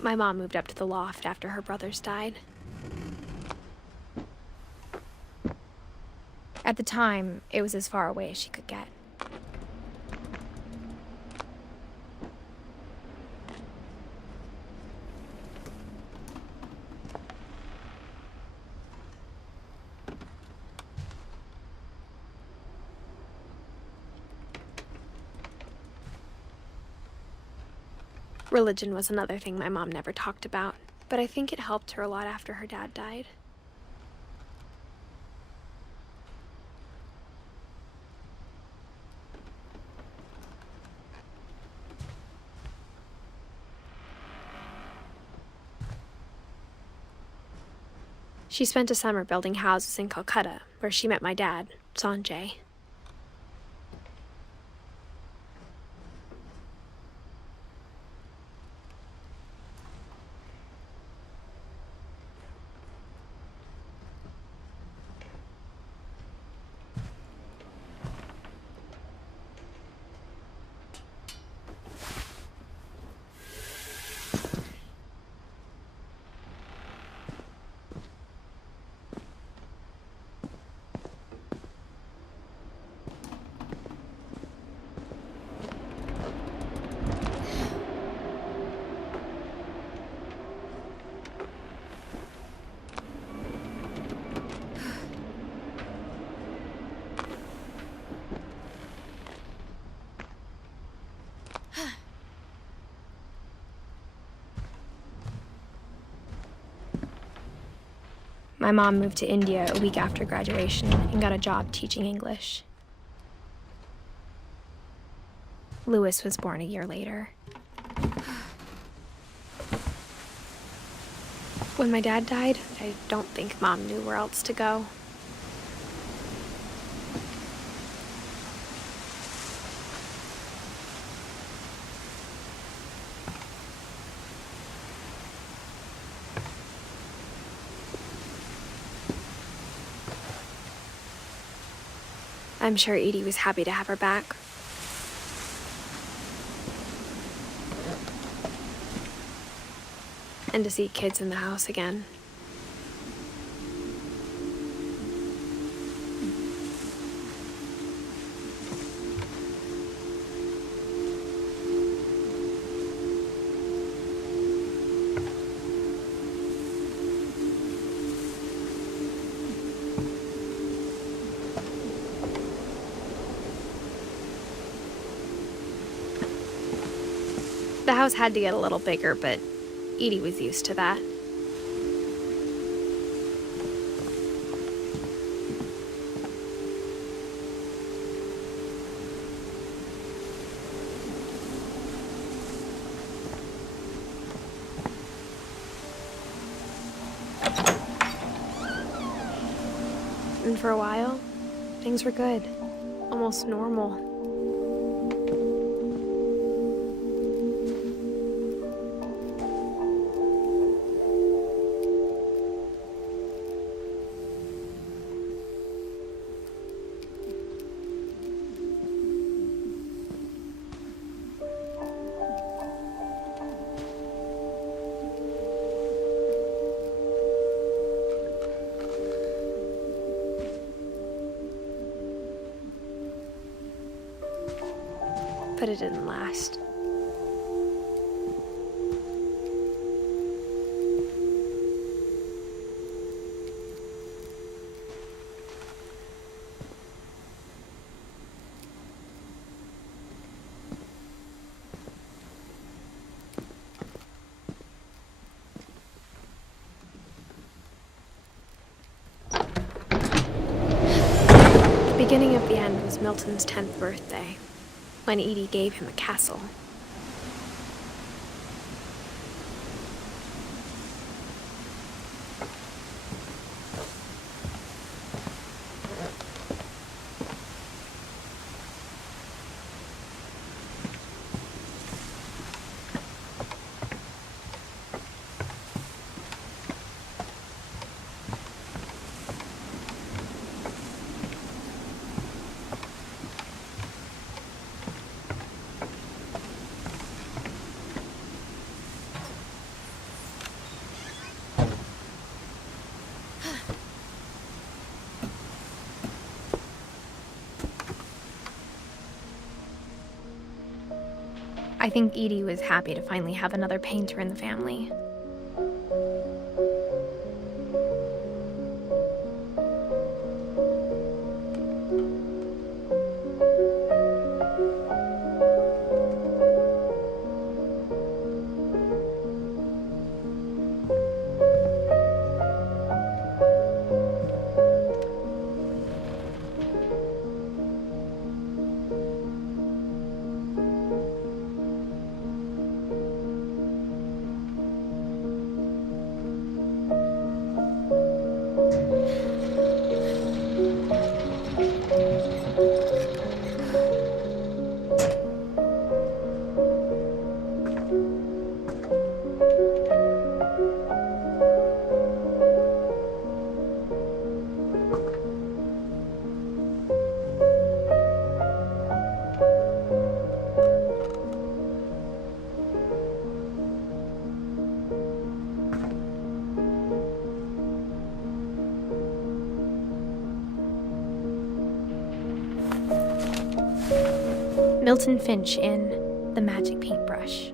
My mom moved up to the loft after her brothers died. At the time, it was as far away as she could get. Religion was another thing my mom never talked about, but I think it helped her a lot after her dad died. She spent a summer building houses in Calcutta, where she met my dad, Sanjay. My mom moved to India a week after graduation and got a job teaching English. Louis was born a year later. When my dad died, I don't think Mom knew where else to go. I'm sure Edie was happy to have her back. And to see kids in the house again. The house had to get a little bigger, but Edie was used to that. And for a while, things were good, almost normal. But it didn't last. beginning of the end was Milton's 10th birthday, when Edie gave him a castle. I think Edie was happy to finally have another painter in the family. Milton Finch in The Magic Paintbrush.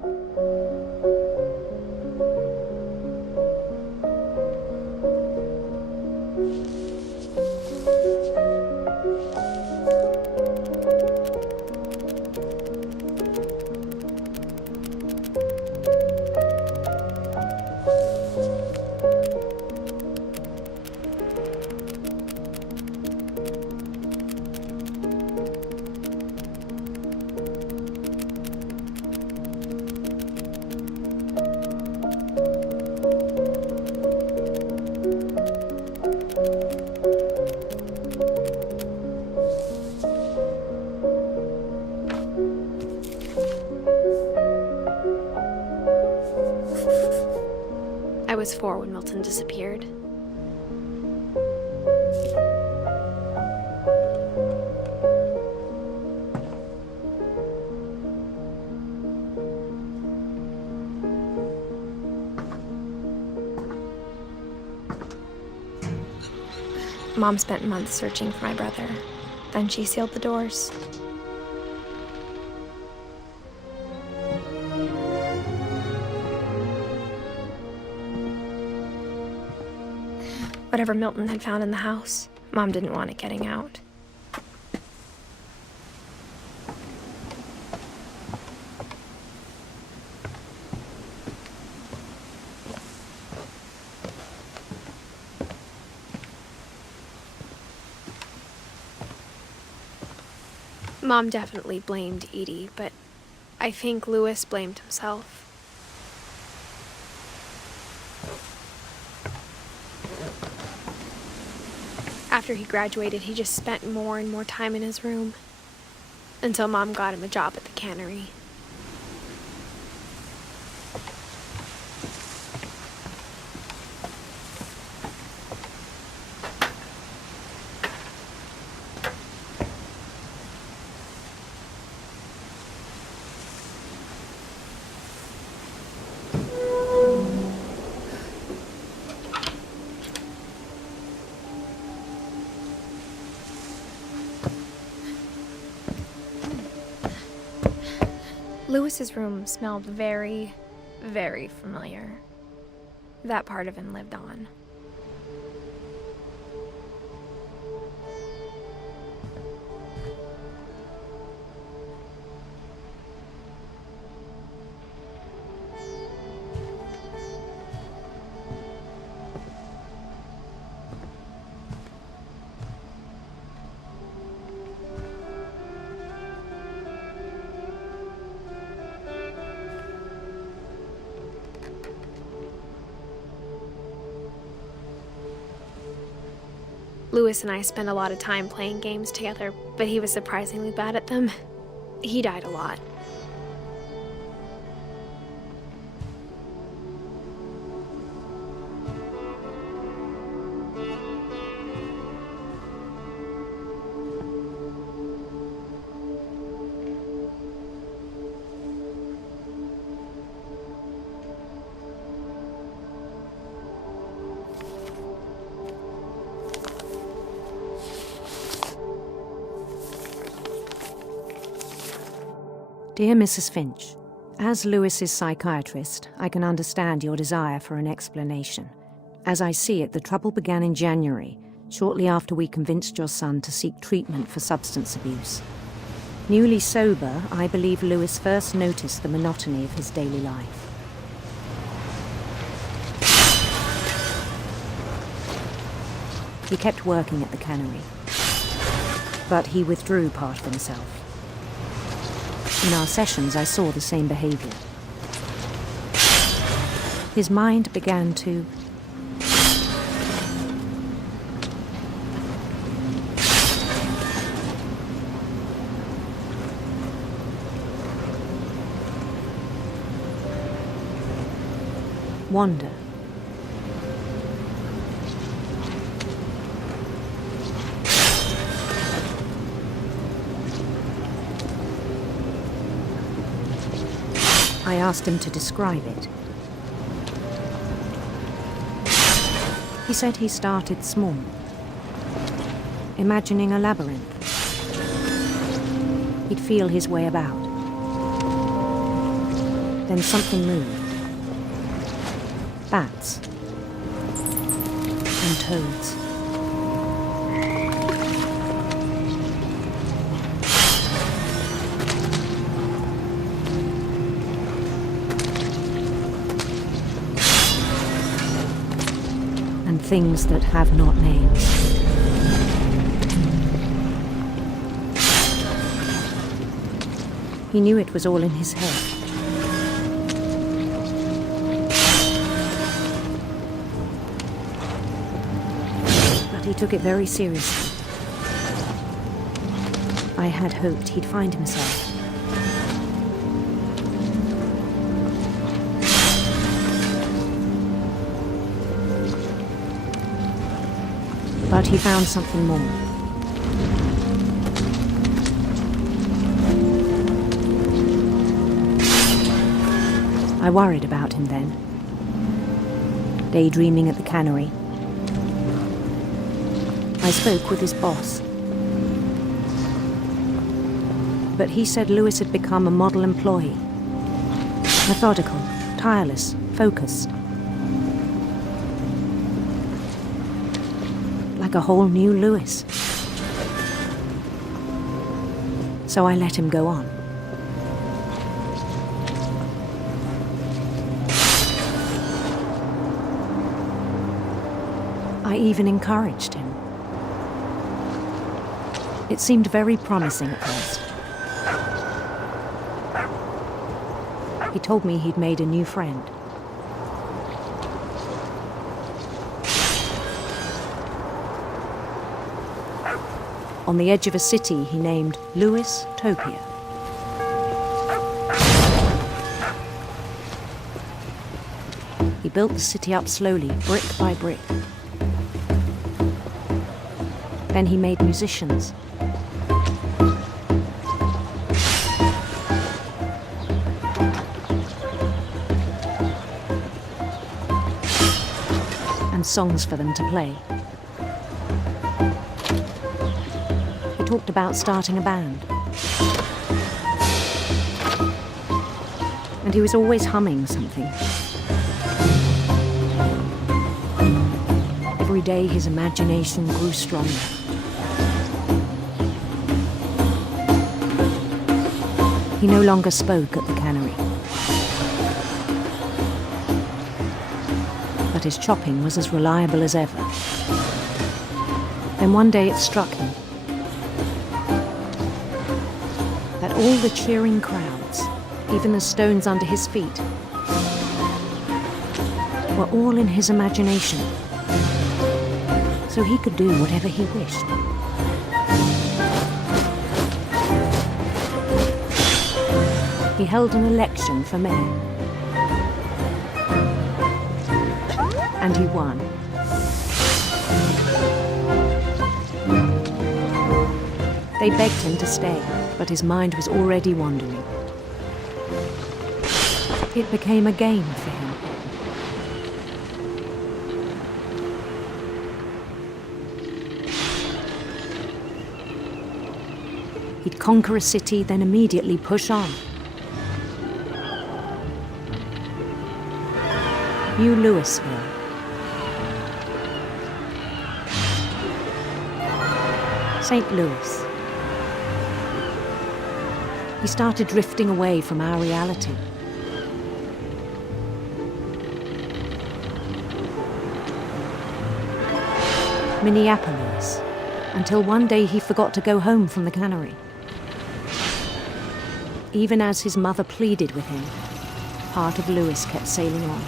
I was 4 when Milton disappeared. Mom spent months searching for my brother. Then she sealed the doors. Whatever Milton had found in the house, Mom didn't want it getting out. Mom definitely blamed Edie, but I think Louis blamed himself. After he graduated, he just spent more and more time in his room, until Mom got him a job at the cannery. Louis's room smelled very, very familiar. That part of him lived on. Lewis and I spent a lot of time playing games together, but he was surprisingly bad at them. He died a lot. Dear Mrs. Finch, as Lewis's psychiatrist, I can understand your desire for an explanation. As I see it, the trouble began in January, shortly after we convinced your son to seek treatment for substance abuse. Newly sober, I believe Lewis first noticed the monotony of his daily life. He kept working at the cannery, but he withdrew part of himself. In our sessions, I saw the same behavior. His mind began to wander. I asked him to describe it. He said he started small, imagining a labyrinth. He'd feel his way about. Then something moved. Bats and toads. And things that have not names. He knew it was all in his head. But he took it very seriously. I had hoped he'd find himself. But he found something more. I worried about him then, daydreaming at the cannery. I spoke with his boss. But he said Lewis had become a model employee. Methodical, tireless, focused. Like a whole new Lewis. So I let him go on. I even encouraged him. It seemed very promising at first. He told me he'd made a new friend. On the edge of a city he named Lewis Topia. He built the city up slowly, brick by brick. Then he made musicians. And songs for them to play. He talked about starting a band. And he was always humming something. Every day his imagination grew stronger. He no longer spoke at the cannery. But his chopping was as reliable as ever. Then one day it struck him that all the cheering crowds, even the stones under his feet, were all in his imagination. so he could do whatever he wished. He held an election for mayor. And he won. They begged him to stay, but his mind was already wandering. It became a game for him. He'd conquer a city, then immediately push on. New Louisville. St. Louis. He started drifting away from our reality. Minneapolis, until one day he forgot to go home from the cannery. Even as his mother pleaded with him, part of Louis kept sailing on.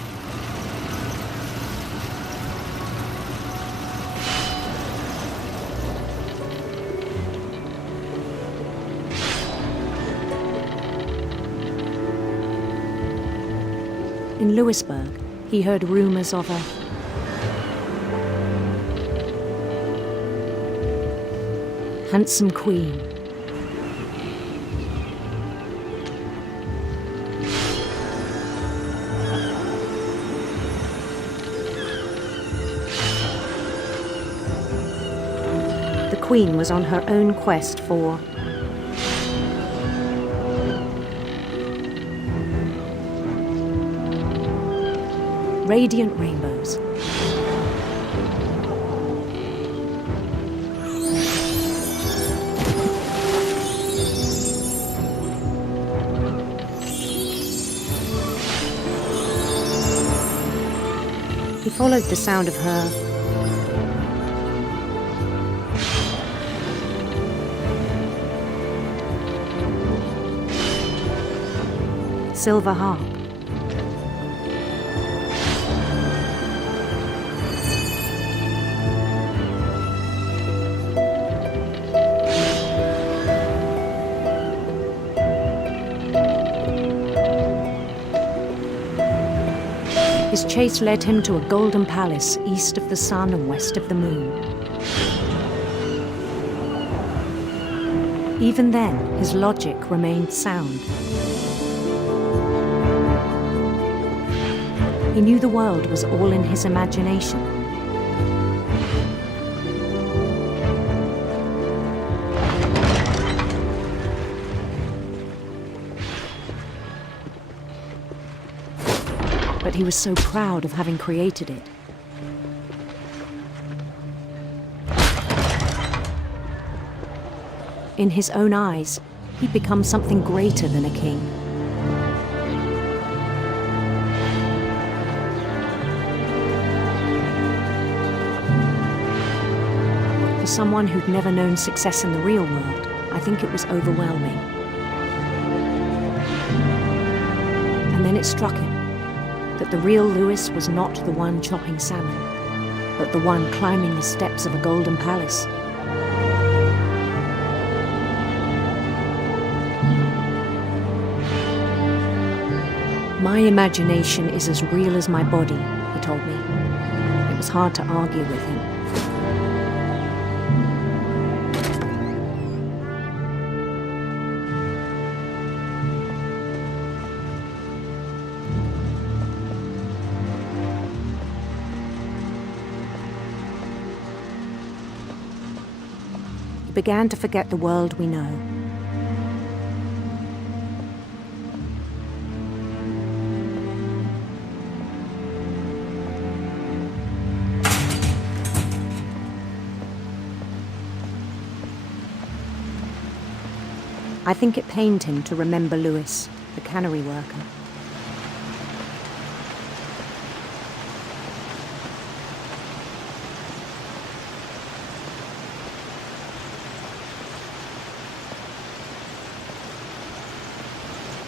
In Louisburg, he heard rumors of a handsome queen. The queen was on her own quest for radiant rainbows. He followed the sound of her silver harp. His chase led him to a golden palace east of the sun and west of the moon. Even then, his logic remained sound. He knew the world was all in his imagination. But he was so proud of having created it. In his own eyes, he'd become something greater than a king. For someone who'd never known success in the real world, I think it was overwhelming. And then it struck him that the real Louis was not the one chopping salmon, but the one climbing the steps of a golden palace. My imagination is as real as my body, he told me. It was hard to argue with him. He began to forget the world we know. I think it pained him to remember Louis, the cannery worker.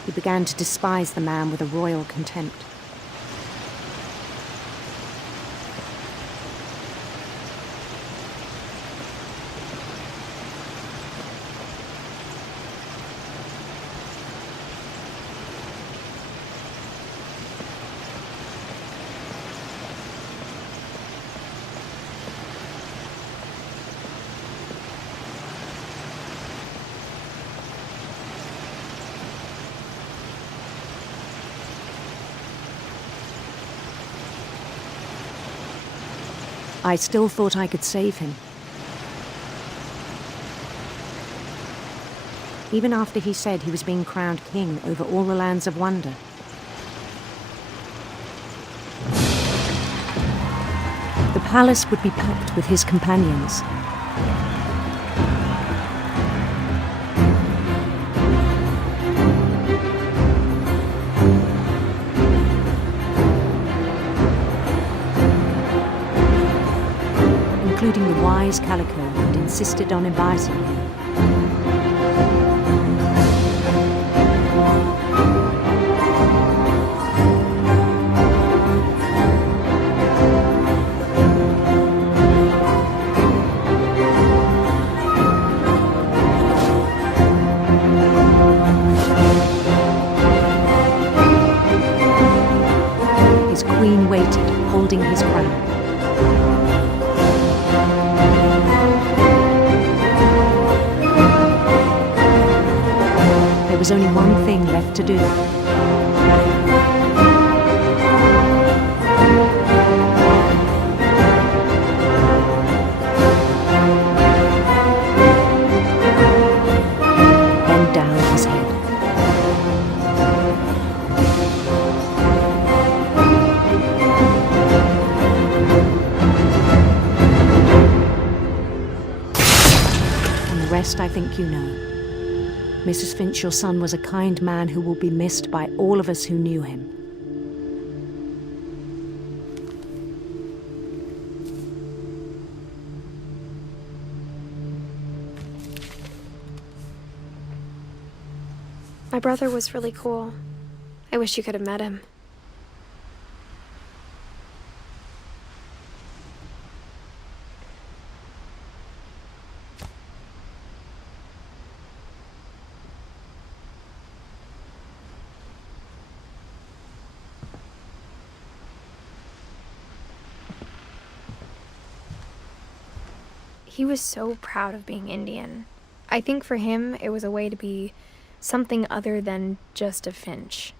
He began to despise the man with a royal contempt. I still thought I could save him. Even after he said he was being crowned king over all the lands of wonder. The palace would be packed with his companions. Including the wise Calico who'd insisted on inviting him. His queen waited, holding his crown. There was only one thing left to do. Bend down his head. And the rest I think you know. Mrs. Finch, your son was a kind man who will be missed by all of us who knew him. My brother was really cool. I wish you could have met him. He was so proud of being Indian. I think for him, it was a way to be something other than just a Finch.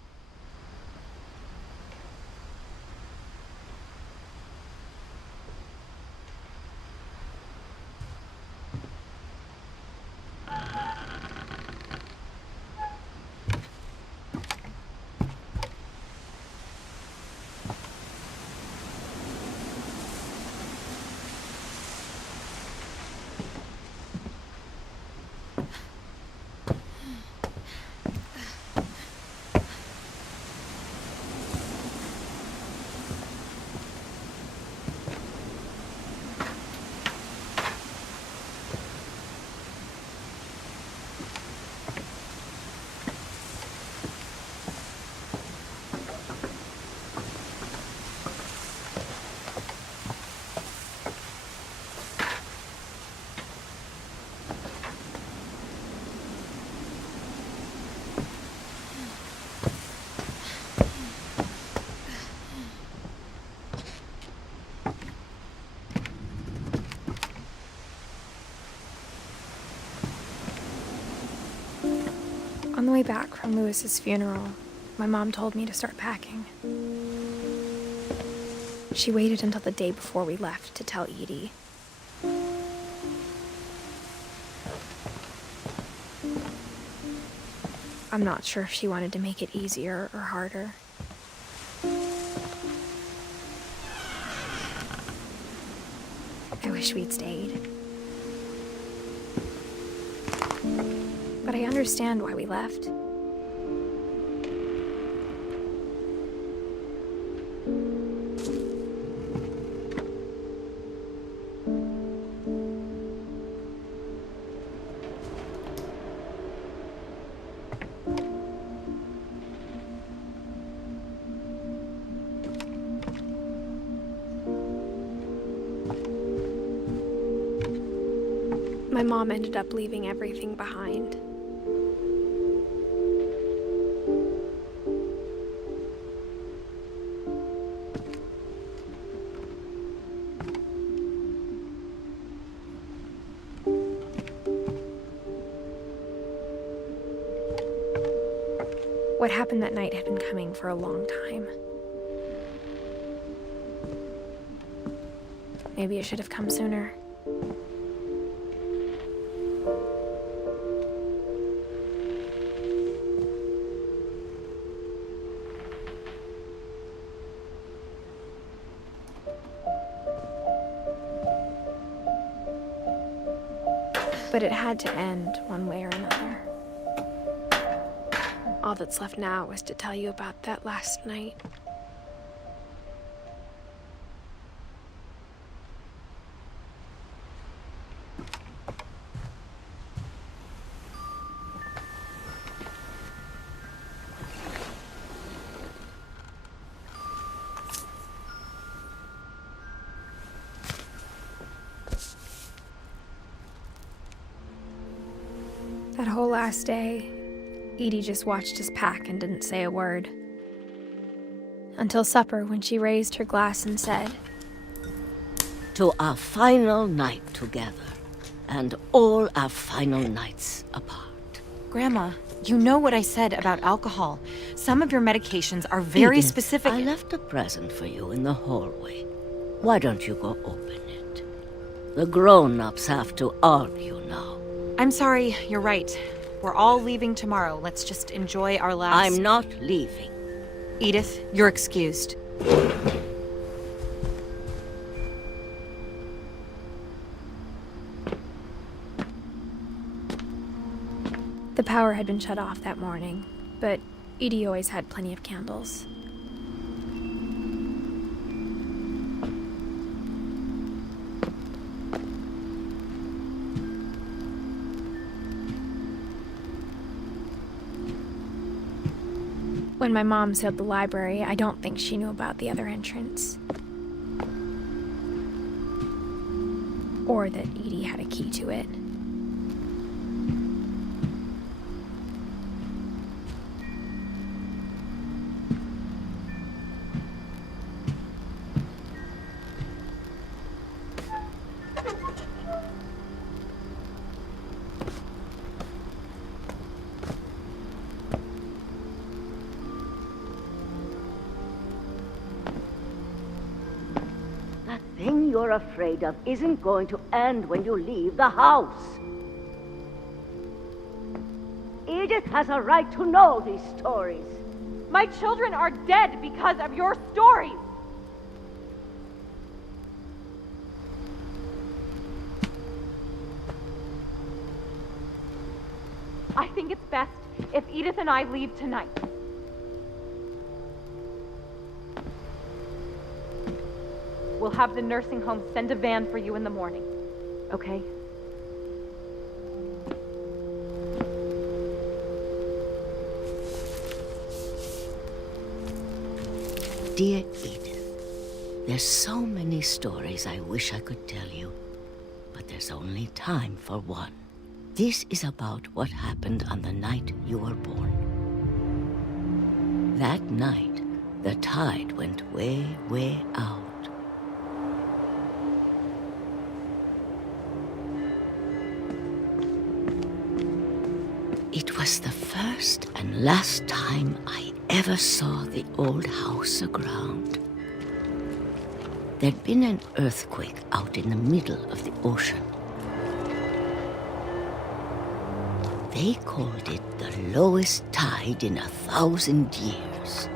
On the way back from Lewis's funeral, my mom told me to start packing. She waited until the day before we left to tell Edie. I'm not sure if she wanted to make it easier or harder. I wish we'd stayed. But I understand why we left. My mom ended up leaving everything behind. What happened that night had been coming for a long time. Maybe it should have come sooner. But it had to end one way or another. All that's left now is to tell you about that last night. That whole last day, Edie just watched us pack and didn't say a word. Until supper, when she raised her glass and said, "To our final night together, and all our final nights apart." Grandma, you know what I said about alcohol. Some of your medications are very Edith, specific. I left a present for you in the hallway. Why don't you go open it? The grown-ups have to argue now. I'm sorry, you're right. We're all leaving tomorrow. Let's just enjoy our last... I'm not leaving. Edith, you're excused. the power had been shut off that morning, but Edie always had plenty of candles. When my mom sealed the library, I don't think she knew about the other entrance. Or that Edie had a key to it. The thing you're afraid of isn't going to end when you leave the house. Edith has a right to know these stories. My children are dead because of your stories! I think it's best if Edith and I leave tonight. We'll have the nursing home send a van for you in the morning, okay? Dear Edith, there's so many stories I wish I could tell you, but there's only time for one. This is about what happened on the night you were born. That night, the tide went way, way out. It was the first and last time I ever saw the old house aground. There'd been an earthquake out in the middle of the ocean. They called it the lowest tide in 1,000 years.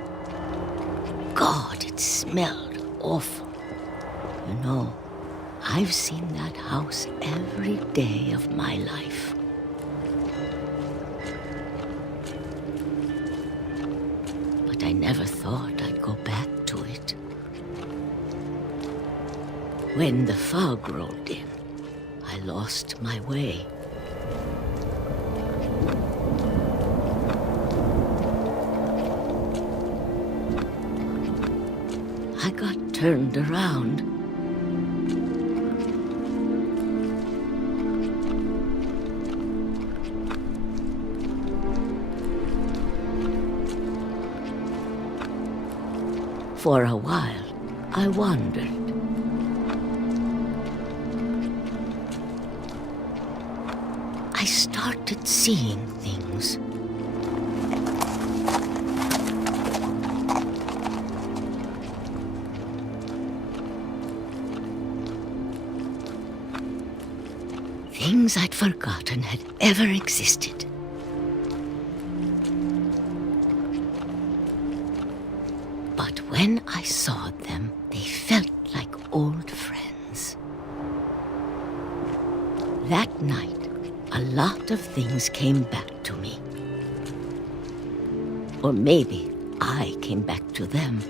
God, it smelled awful. You know, I've seen that house every day of my life. I never thought I'd go back to it. When the fog rolled in, I lost my way. I got turned around. For a while, I wandered. I started seeing things. things I'd forgotten had ever existed. But when I saw them, they felt like old friends. That night, a lot of things came back to me. Or maybe I came back to them.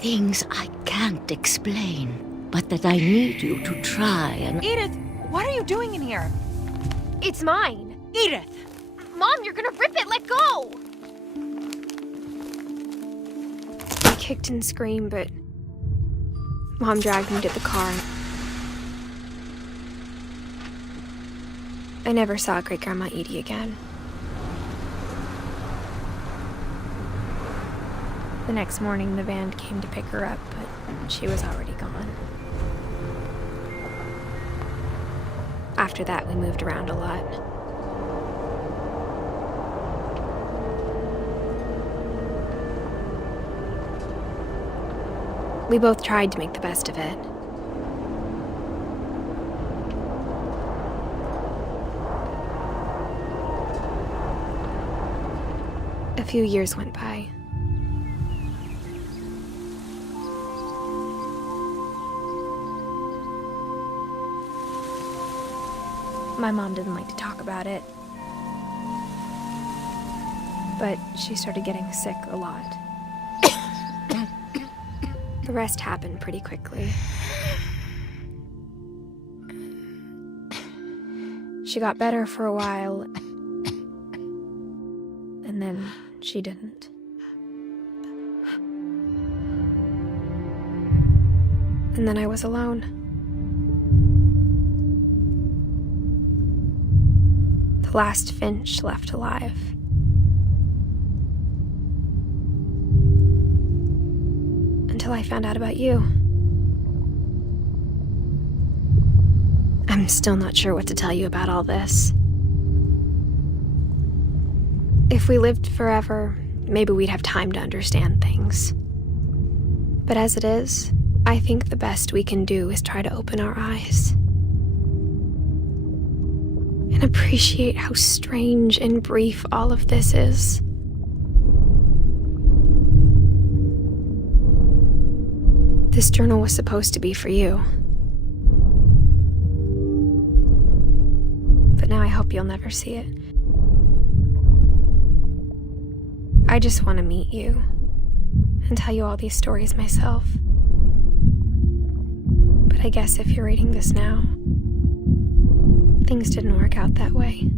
Things I can't explain, but that I need you to try and... Edith, what are you doing in here? It's mine. Edith! Mom, you're gonna rip it! Let go! I kicked and screamed, but Mom dragged me to the car. I never saw Great-Grandma Edie again. The next morning, the van came to pick her up, but she was already gone. After that, we moved around a lot. We both tried to make the best of it. A few years went by. My mom didn't like to talk about it, but she started getting sick a lot. The rest happened pretty quickly. She got better for a while, and then she didn't. And then I was alone. The last Finch left alive. Until I found out about you. I'm still not sure what to tell you about all this. If we lived forever, maybe we'd have time to understand things. But as it is, I think the best we can do is try to open our eyes. And appreciate how strange and brief all of this is. This journal was supposed to be for you. But now I hope you'll never see it. I just want to meet you and tell you all these stories myself. But I guess if you're reading this now, things didn't work out that way.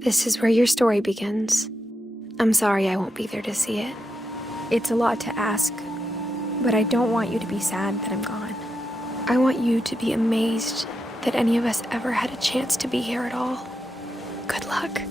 This is where your story begins. I'm sorry I won't be there to see it. It's a lot to ask, but I don't want you to be sad that I'm gone. I want you to be amazed that any of us ever had a chance to be here at all. Good luck.